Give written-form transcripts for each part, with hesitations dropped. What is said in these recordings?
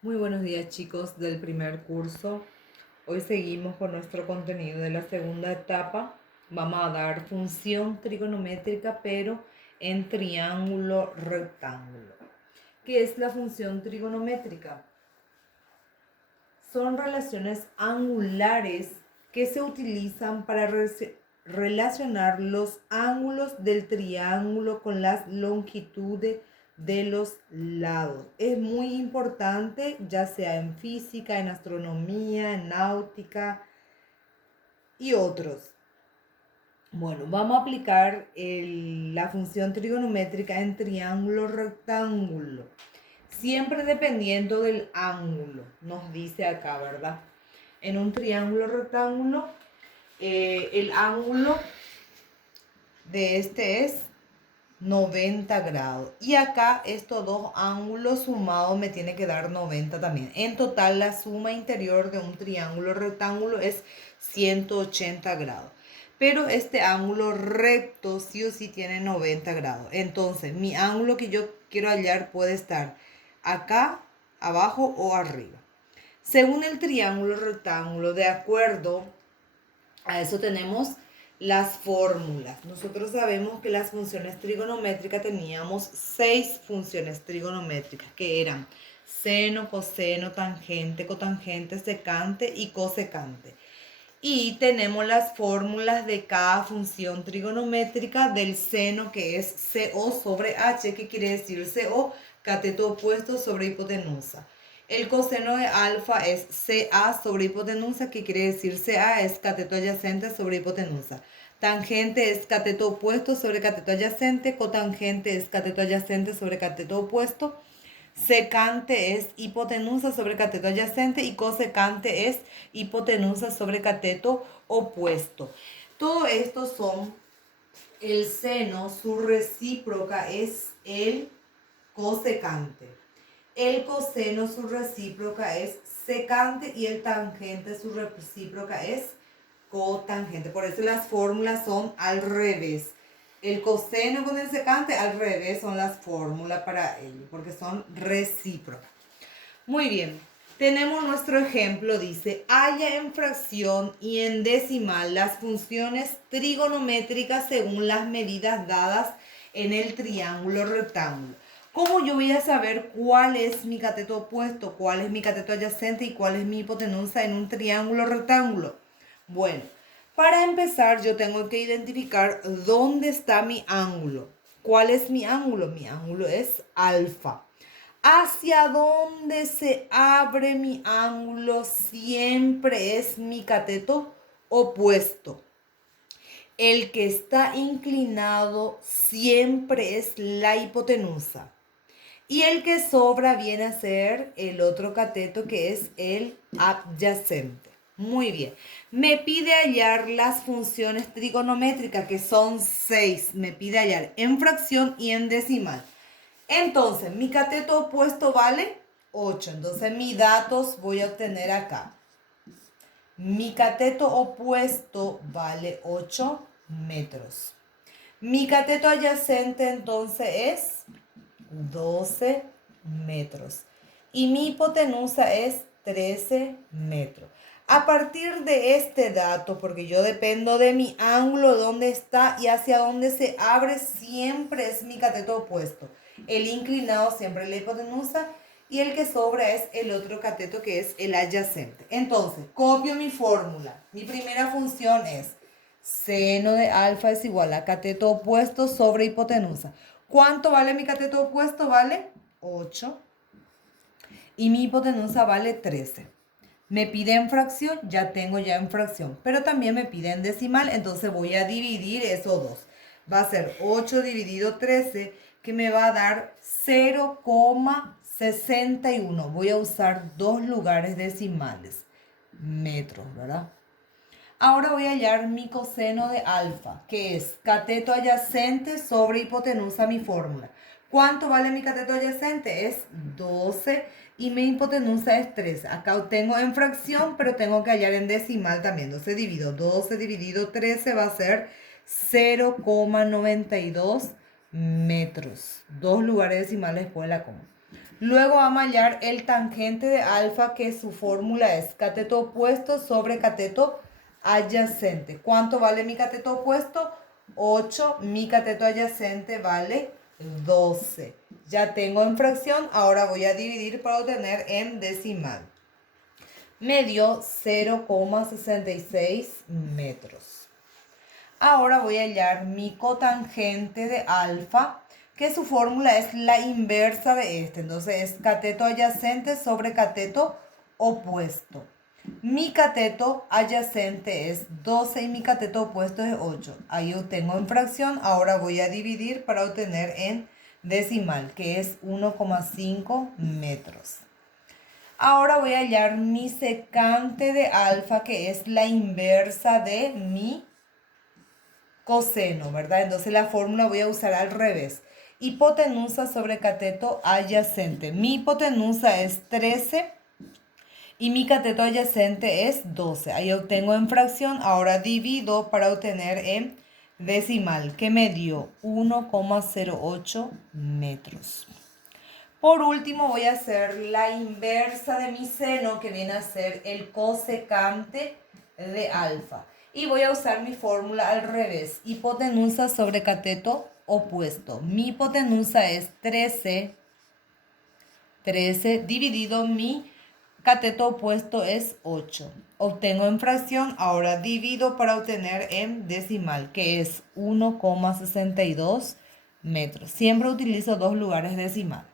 Muy buenos días chicos del primer curso. Hoy seguimos con nuestro contenido de la segunda etapa. Vamos a dar función trigonométrica pero en triángulo rectángulo. ¿Qué es la función trigonométrica? Son relaciones angulares que se utilizan para relacionar los ángulos del triángulo con las longitudes de los lados. Es muy importante, ya sea en física, en astronomía, en náutica y otros. Bueno, vamos a aplicar la función trigonométrica en triángulo rectángulo. Siempre dependiendo del ángulo, nos dice acá, ¿verdad? En un triángulo rectángulo, el ángulo de este es 90 grados. Y acá estos dos ángulos sumados me tiene que dar 90 también. En total la suma interior de un triángulo rectángulo es 180 grados. Pero este ángulo recto sí o sí tiene 90 grados. Entonces mi ángulo que yo quiero hallar puede estar acá, abajo o arriba. Según el triángulo rectángulo, de acuerdo a eso tenemos las fórmulas. Nosotros sabemos que las funciones trigonométricas teníamos 6 funciones trigonométricas que eran seno, coseno, tangente, cotangente, secante y cosecante. Y tenemos las fórmulas de cada función trigonométrica del seno, que es CO sobre H, que quiere decir CO, cateto opuesto sobre hipotenusa. El coseno de alfa es CA sobre hipotenusa, que quiere decir CA es cateto adyacente sobre hipotenusa. Tangente es cateto opuesto sobre cateto adyacente, cotangente es cateto adyacente sobre cateto opuesto. Secante es hipotenusa sobre cateto adyacente y cosecante es hipotenusa sobre cateto opuesto. Todo esto son el seno, su recíproca es el cosecante. El coseno, su recíproca es secante y el tangente, su recíproca es cotangente. Por eso las fórmulas son al revés. El coseno con el secante al revés son las fórmulas para ello, porque son recíprocas. Muy bien, tenemos nuestro ejemplo, dice, halla en fracción y en decimal las funciones trigonométricas según las medidas dadas en el triángulo rectángulo. ¿Cómo yo voy a saber cuál es mi cateto opuesto, cuál es mi cateto adyacente y cuál es mi hipotenusa en un triángulo rectángulo? Bueno, para empezar yo tengo que identificar dónde está mi ángulo. ¿Cuál es mi ángulo? Mi ángulo es alfa. Hacia dónde se abre mi ángulo siempre es mi cateto opuesto. El que está inclinado siempre es la hipotenusa. Y el que sobra viene a ser el otro cateto, que es el adyacente. Muy bien. Me pide hallar las funciones trigonométricas, que son 6. Me pide hallar en fracción y en decimal. Entonces, mi cateto opuesto vale 8. Entonces, mis datos voy a obtener acá. Mi cateto opuesto vale 8 metros. Mi cateto adyacente entonces es 12 metros. Y mi hipotenusa es 13 metros. A partir de este dato, porque yo dependo de mi ángulo, dónde está y hacia dónde se abre, siempre es mi cateto opuesto. El inclinado siempre es la hipotenusa y el que sobra es el otro cateto, que es el adyacente. Entonces, copio mi fórmula. Mi primera función es seno de alfa es igual a cateto opuesto sobre hipotenusa. ¿Cuánto vale mi cateto opuesto? Vale 8. Y mi hipotenusa vale 13. Me pide en fracción, ya tengo ya en fracción. Pero también me pide en decimal, entonces voy a dividir esos dos. Va a ser 8 dividido 13, que me va a dar 0,61. Voy a usar dos lugares decimales. Metros, ¿verdad? Ahora voy a hallar mi coseno de alfa, que es cateto adyacente sobre hipotenusa, mi fórmula. ¿Cuánto vale mi cateto adyacente? Es 12 y mi hipotenusa es 13. Acá obtengo en fracción, pero tengo que hallar en decimal también. Entonces divido 12 dividido 13 va a ser 0,92 metros. Dos lugares decimales después de la coma. Luego vamos a hallar el tangente de alfa, que su fórmula es cateto opuesto sobre cateto adyacente. ¿Cuánto vale mi cateto opuesto? 8. Mi cateto adyacente vale 12. Ya tengo en fracción, ahora voy a dividir para obtener en decimal. Me dio 0,66 metros. Ahora voy a hallar mi cotangente de alfa, que su fórmula es la inversa de este. Entonces es cateto adyacente sobre cateto opuesto. Mi cateto adyacente es 12 y mi cateto opuesto es 8. Ahí obtengo en fracción. Ahora voy a dividir para obtener en decimal, que es 1,5 metros. Ahora voy a hallar mi secante de alfa, que es la inversa de mi coseno, ¿verdad? Entonces la fórmula voy a usar al revés. Hipotenusa sobre cateto adyacente. Mi hipotenusa es 13 y mi cateto adyacente es 12. Ahí obtengo en fracción. Ahora divido para obtener en decimal, que me dio 1,08 metros. Por último voy a hacer la inversa de mi seno, que viene a ser el cosecante de alfa. Y voy a usar mi fórmula al revés. Hipotenusa sobre cateto opuesto. Mi hipotenusa es 13 dividido mi cateto opuesto es 8. Obtengo en fracción, ahora divido para obtener en decimal, que es 1,62 metros. Siempre utilizo dos lugares decimales.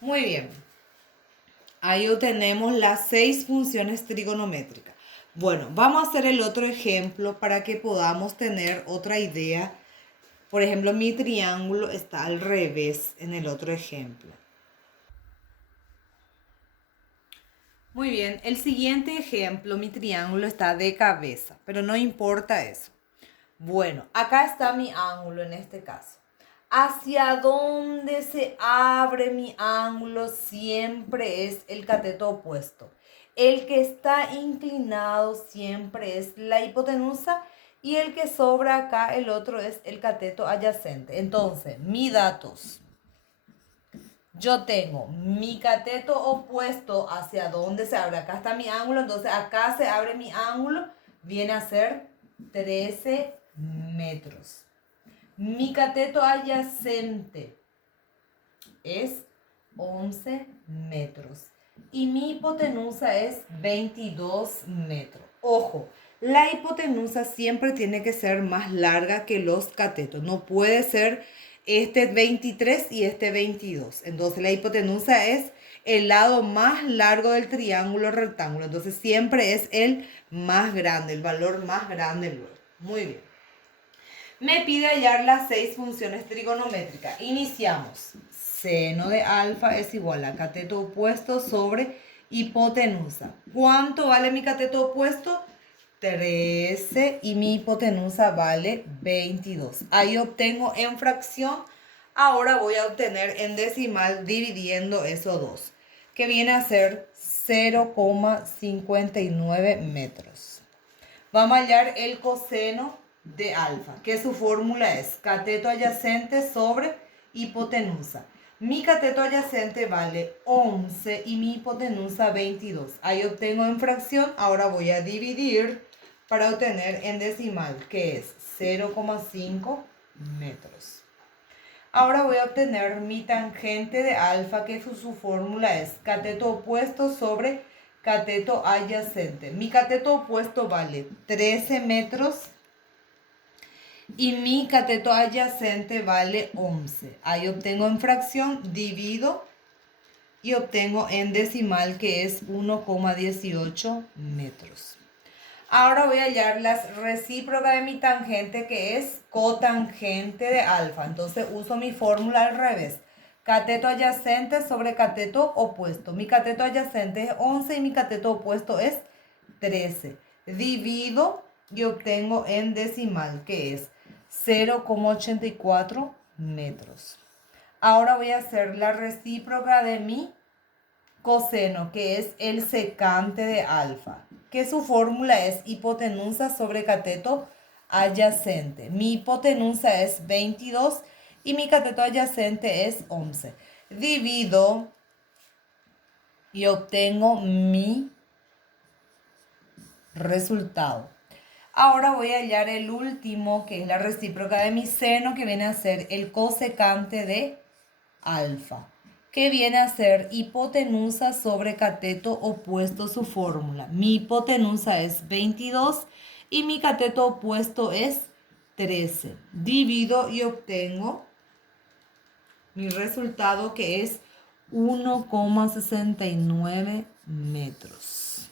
Muy bien. Ahí obtenemos las 6 funciones trigonométricas. Bueno, vamos a hacer el otro ejemplo para que podamos tener otra idea. Por ejemplo, mi triángulo está al revés en el otro ejemplo. Muy bien, el siguiente ejemplo, mi triángulo está de cabeza, pero no importa eso. Bueno, acá está mi ángulo en este caso. Hacia dónde se abre mi ángulo siempre es el cateto opuesto. El que está inclinado siempre es la hipotenusa y el que sobra acá, el otro, es el cateto adyacente. Entonces, mis datos. Yo tengo mi cateto opuesto hacia dónde se abre. Acá está mi ángulo, entonces acá se abre mi ángulo. Viene a ser 13 metros. Mi cateto adyacente es 11 metros. Y mi hipotenusa es 22 metros. Ojo, la hipotenusa siempre tiene que ser más larga que los catetos. No puede ser este 23 y este 22. Entonces la hipotenusa es el lado más largo del triángulo rectángulo. Entonces siempre es el más grande, el valor más grande luego. Muy bien. Me pide hallar las 6 funciones trigonométricas. Iniciamos. Seno de alfa es igual a cateto opuesto sobre hipotenusa. ¿Cuánto vale mi cateto opuesto? 13 y mi hipotenusa vale 22. Ahí obtengo en fracción. Ahora voy a obtener en decimal dividiendo esos dos, que viene a ser 0,59 metros. Vamos a hallar el coseno de alfa, que su fórmula es cateto adyacente sobre hipotenusa. Mi cateto adyacente vale 11 y mi hipotenusa 22. Ahí obtengo en fracción. Ahora voy a dividir para obtener en decimal, que es 0,5 metros. Ahora voy a obtener mi tangente de alfa, que su fórmula es cateto opuesto sobre cateto adyacente. Mi cateto opuesto vale 13 metros y mi cateto adyacente vale 11. Ahí obtengo en fracción, divido y obtengo en decimal, que es 1,18 metros. Ahora voy a hallar las recíprocas de mi tangente, que es cotangente de alfa. Entonces uso mi fórmula al revés. Cateto adyacente sobre cateto opuesto. Mi cateto adyacente es 11 y mi cateto opuesto es 13. Divido y obtengo en decimal, que es 0,84 metros. Ahora voy a hacer la recíproca de mi coseno, que es el secante de alfa, que su fórmula es hipotenusa sobre cateto adyacente. Mi hipotenusa es 22 y mi cateto adyacente es 11. Divido y obtengo mi resultado. Ahora voy a hallar el último, que es la recíproca de mi seno, que viene a ser el cosecante de alfa, que viene a ser hipotenusa sobre cateto opuesto su fórmula. Mi hipotenusa es 22 y mi cateto opuesto es 13. Divido y obtengo mi resultado, que es 1,69 metros.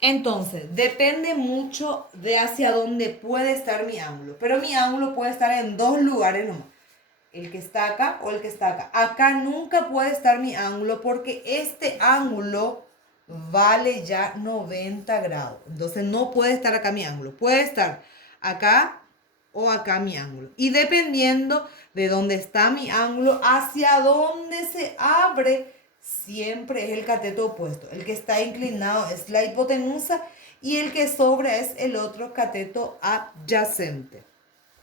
Entonces, depende mucho de hacia dónde puede estar mi ángulo. Pero mi ángulo puede estar en dos lugares nomás. El que está acá o el que está acá. Acá nunca puede estar mi ángulo porque este ángulo vale ya 90 grados. Entonces no puede estar acá mi ángulo. Puede estar acá o acá mi ángulo. Y dependiendo de dónde está mi ángulo, hacia dónde se abre, siempre es el cateto opuesto. El que está inclinado es la hipotenusa y el que sobra es el otro cateto adyacente.